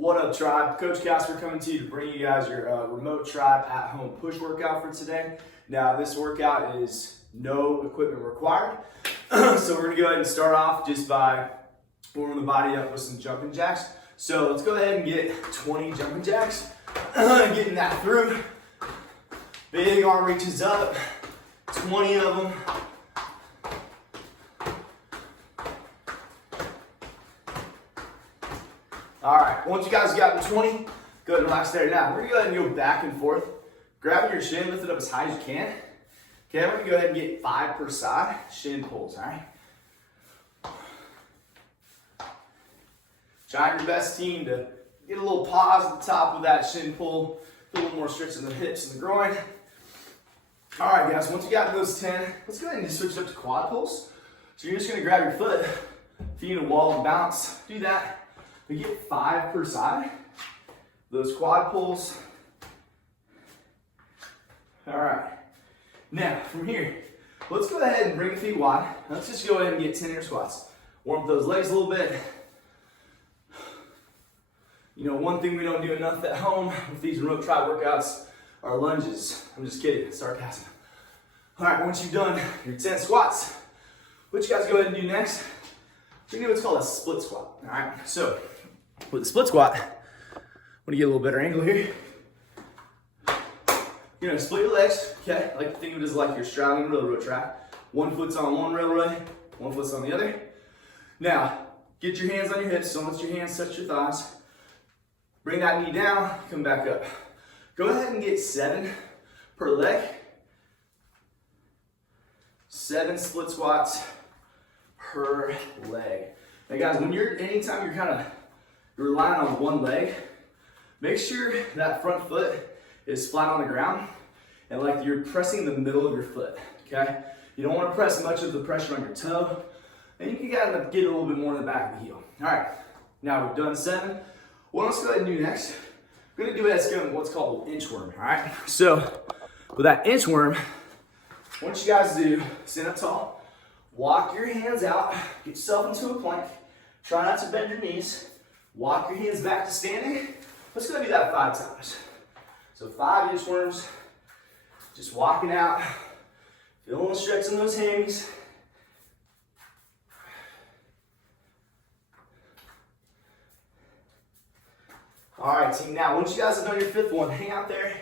What up, tribe? Coach Casper coming to you to bring you guys your remote tribe at home push workout for today. Now, this workout is no equipment required. So we're gonna go ahead and start off just by warming the body up with some jumping jacks. So let's go ahead and get 20 jumping jacks. Getting that through. Big arm reaches up, 20 of them. All right, once you guys got the 20, go ahead and relax there. Now, we're gonna go ahead and go back and forth. Grabbing your shin, lift it up as high as you can. Okay, we're gonna go ahead and get 5 per side, shin pulls, all right? Try your best, team, to get a little pause at the top of that shin pull, a little more stretch in the hips and the groin. All right, guys, once you got those 10, let's go ahead and just switch it up to quad pulls. So you're just gonna grab your foot, if you need a wall and bounce, do that. We get 5 per side. Those quad pulls. All right. Now, from here, let's go ahead and bring the feet wide. Let's just go ahead and get 10 air squats. Warm up those legs a little bit. You know, one thing we don't do enough at home with these remote tribe workouts are lunges. I'm just kidding, sarcasm. All right, once you've done your 10 squats, what you guys go ahead and do next, we're gonna do what's called a split squat. All right, so with a split squat, I'm gonna get a little better angle here. You're gonna split your legs, okay? I like to think of it as like you're straddling a railroad track. One foot's on one railroad, one foot's on the other. Now, get your hands on your hips, don't let your hands touch your thighs. Bring that knee down, come back up. Go ahead and get 7 per leg. 7 split squats per leg. Now guys, anytime you're relying on one leg, make sure that front foot is flat on the ground and like you're pressing the middle of your foot, okay? You don't want to press much of the pressure on your toe, and you can get a little bit more in the back of the heel. All right, now we've done 7. What let's go ahead and do next, we're gonna do it as what's called an inchworm, all right? So with that inchworm, what you guys do, stand up tall, walk your hands out, get yourself into a plank, try not to bend your knees, walk your hands back to standing. Let's go do that 5 times. So 5 inchworms, just walking out, feeling the stretch in those hammies. All right, team, now once you guys have done your 5th one, hang out there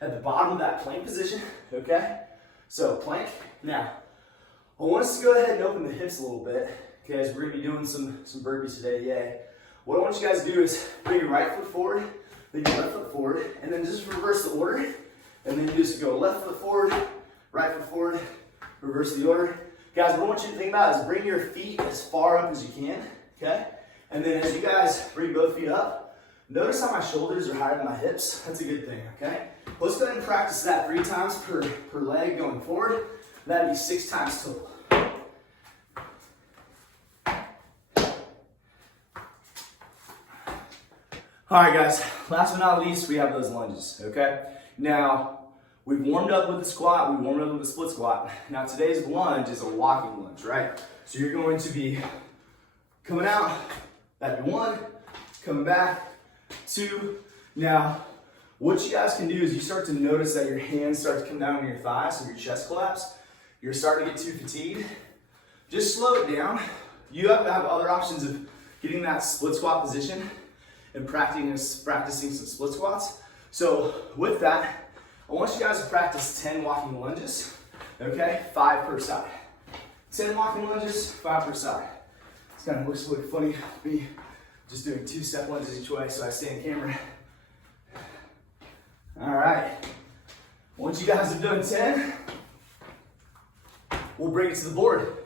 at the bottom of that plank position, okay? So plank. Now, I want us to go ahead and open the hips a little bit, okay, as we're gonna be doing some burpees today, yay. What I want you guys to do is bring your right foot forward, then your left foot forward, and then just reverse the order, and then you just go left foot forward, right foot forward, reverse the order. Guys, what I want you to think about is bring your feet as far up as you can, okay? And then as you guys bring both feet up, notice how my shoulders are higher than my hips. That's a good thing, okay? Let's go ahead and practice that 3 times per leg going forward. That'd be 6 times total. All right, guys, last but not least, we have those lunges, okay? Now, we've warmed up with the squat, we warmed up with the split squat. Now, today's lunge is a walking lunge, right? So you're going to be coming out, that'd be 1, coming back, 2. Now, what you guys can do is you start to notice that your hands start to come down on your thighs, so your chest collapse. You're starting to get too fatigued. Just slow it down. You have to have other options of getting that split squat position and practicing some split squats. So with that, I want you guys to practice 10 walking lunges, okay? 5 per side. 10 walking lunges, 5 per side. This kind of looks really funny, me just doing 2-step lunges each way so I stay in camera. All right, once you guys have done 10, we'll bring it to the board.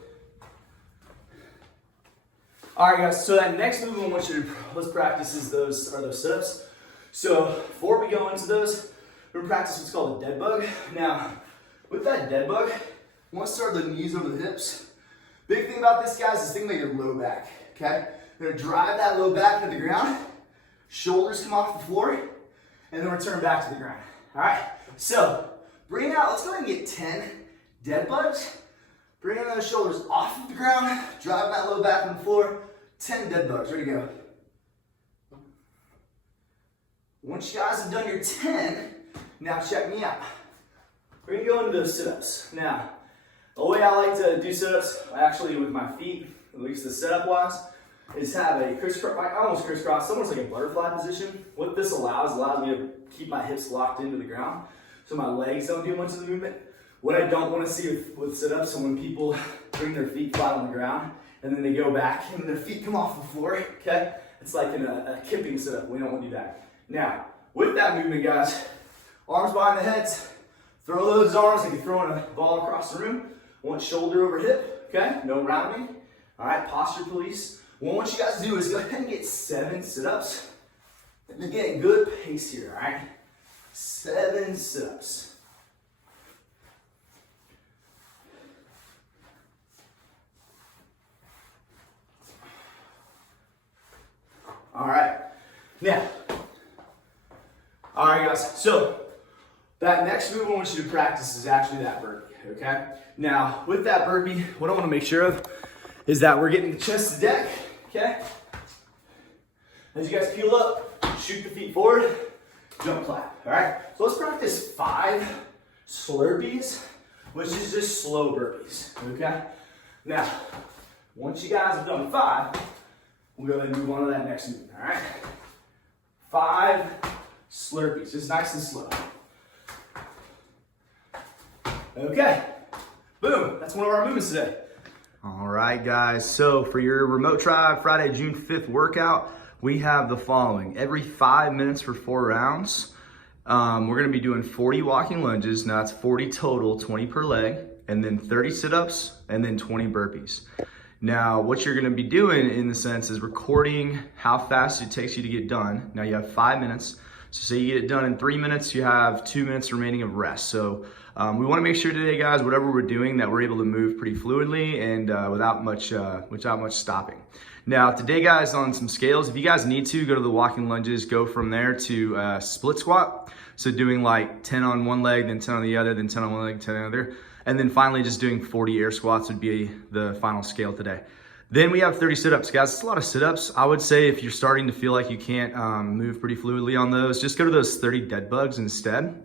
All right, guys, so that next move I want you to, let's practice is those sit-ups. So before we go into those, we're gonna practice what's called a dead bug. Now, with that dead bug, I want to start the knees over the hips. Big thing about this, guys, is think about your low back, okay? You're gonna drive that low back to the ground, shoulders come off the floor, and then return back to the ground. All right, so bring it out, let's go ahead and get 10 dead bugs. Bring those shoulders off of the ground, drive that low back on the floor, 10 dead bugs, ready to go. Once you guys have done your 10, now check me out. We're gonna go into those sit-ups. Now, the way I like to do sit-ups, actually with my feet, at least the setup wise, is have a crisscross, almost crisscross, almost like a butterfly position. What this allows me to keep my hips locked into the ground, so my legs don't do much of the movement. What I don't want to see with sit-ups, so when people bring their feet flat on the ground, and then they go back, and their feet come off the floor, okay? It's like in a kipping sit-up. We don't want to do that. Now, with that movement, guys, arms behind the heads, throw those arms like you're throwing a ball across the room. One shoulder over hip, okay? No rounding. All right, posture police. What I want you guys to do is go ahead and get 7 sit-ups. And again, good pace here, all right? 7 sit-ups. All right, now, all right guys, so that next move I want you to practice is actually that burpee, okay? Now, with that burpee, what I wanna make sure of is that we're getting the chest to deck, okay? As you guys peel up, shoot the feet forward, jump clap, all right? So let's practice 5 slurpees, which is just slow burpees, okay? Now, once you guys have done 5, we'll go ahead and move on to that next move, all right? 5 slurpees, just nice and slow. Okay, boom, that's one of our movements today. All right, guys, so for your Remote Tribe Friday, June 5th workout, we have the following. Every 5 minutes for 4 rounds, we're gonna be doing 40 walking lunges. Now that's 40 total, 20 per leg, and then 30 sit-ups, and then 20 burpees. Now, what you're gonna be doing in the sense is recording how fast it takes you to get done. Now you have 5 minutes. So say you get it done in 3 minutes, you have 2 minutes remaining of rest. So we wanna make sure today, guys, whatever we're doing, that we're able to move pretty fluidly and without much stopping. Now today, guys, on some scales, if you guys need to, go to the walking lunges, go from there to split squat. So doing like 10 on one leg, then 10 on the other, then 10 on one leg, 10 on the other. And then finally just doing 40 air squats would be the final scale today. Then we have 30 sit-ups, guys. It's a lot of sit-ups. I would say if you're starting to feel like you can't move pretty fluidly on those, just go to those 30 dead bugs instead.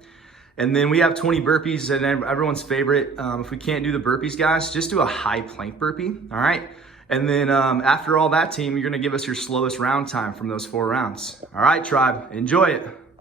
And then we have 20 burpees, and everyone's favorite. If we can't do the burpees, guys, just do a high plank burpee, all right? And then after all that, team, you're gonna give us your slowest round time from those 4 rounds. All right, tribe, enjoy it.